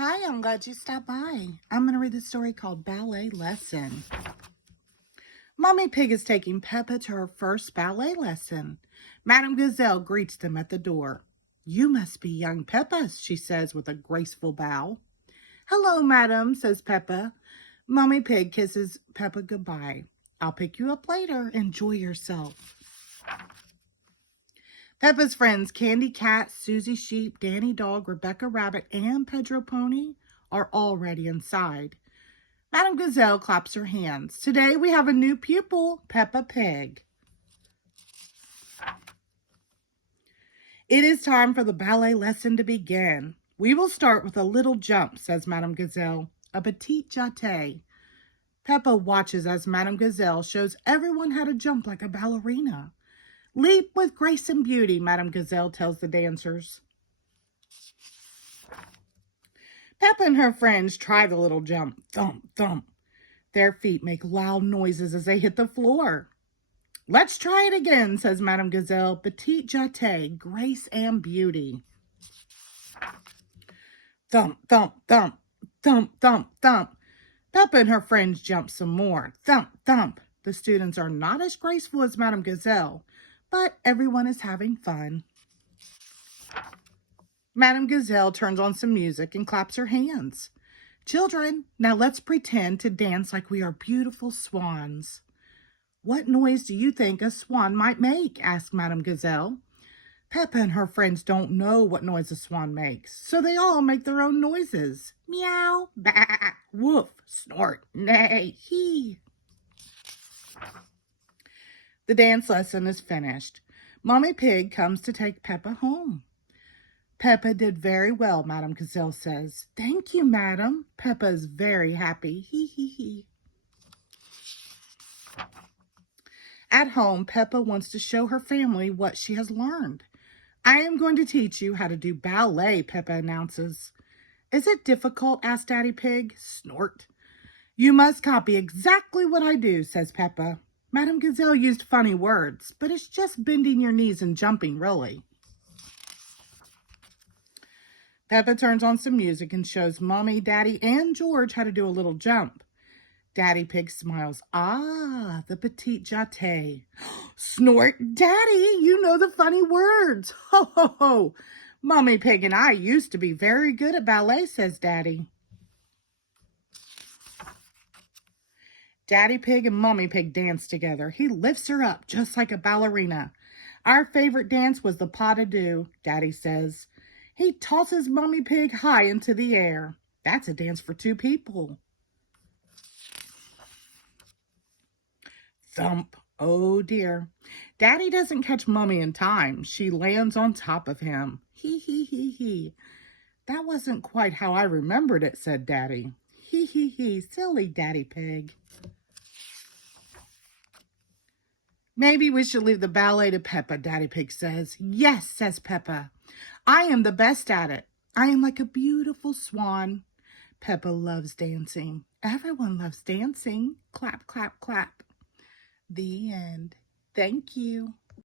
Hi, I'm glad you stopped by. I'm going to read the story called Ballet Lesson. Mommy Pig is taking Peppa to her first ballet lesson. Madame Gazelle greets them at the door. You must be young Peppa, she says with a graceful bow. Hello, madam, says Peppa. Mommy Pig kisses Peppa goodbye. I'll pick you up later. Enjoy yourself. Peppa's friends, Candy Cat, Susie Sheep, Danny Dog, Rebecca Rabbit, and Pedro Pony are already inside. Madame Gazelle claps her hands. Today we have a new pupil, Peppa Pig. It is time for the ballet lesson to begin. We will start with a little jump, says Madame Gazelle, a petite jeté. Peppa watches as Madame Gazelle shows everyone how to jump like a ballerina. Leap with grace and beauty, Madame Gazelle tells the dancers. Peppa and her friends try the little jump. Thump, thump. Their feet make loud noises as they hit the floor. Let's try it again, says Madame Gazelle. Petite jeté, grace and beauty. Thump, thump, thump. Thump, thump, thump. Peppa and her friends jump some more. Thump, thump. The students are not as graceful as Madame Gazelle, but everyone is having fun. Madame Gazelle turns on some music and claps her hands. Children, now let's pretend to dance like we are beautiful swans. What noise do you think a swan might make? Asked Madame Gazelle. Peppa and her friends don't know what noise a swan makes, so they all make their own noises. Meow, bah, woof, snort, neigh, hee. The dance lesson is finished. Mommy Pig comes to take Peppa home. Peppa did very well, Madame Gazelle says. Thank you, madam. Peppa is very happy. Hee hee hee. At home, Peppa wants to show her family what she has learned. I am going to teach you how to do ballet, Peppa announces. Is it difficult? Asked Daddy Pig. Snort. You must copy exactly what I do, says Peppa. Madame Gazelle used funny words, but it's just bending your knees and jumping, really. Peppa turns on some music and shows Mommy, Daddy, and George how to do a little jump. Daddy Pig smiles. Ah, the petite jeté. Snort. Daddy, you know the funny words. Ho, ho, ho. Mommy Pig and I used to be very good at ballet, says Daddy. Daddy Pig and Mommy Pig dance together. He lifts her up just like a ballerina. Our favorite dance was the pas de deux, Daddy says. He tosses Mommy Pig high into the air. That's a dance for two people. Thump. Oh dear. Daddy doesn't catch Mommy in time. She lands on top of him. Hee hee hee hee. That wasn't quite how I remembered it, said Daddy. Hee hee hee. Silly Daddy Pig. Maybe we should leave the ballet to Peppa, Daddy Pig says. Yes, says Peppa. I am the best at it. I am like a beautiful swan. Peppa loves dancing. Everyone loves dancing. Clap, clap, clap. The end. Thank you.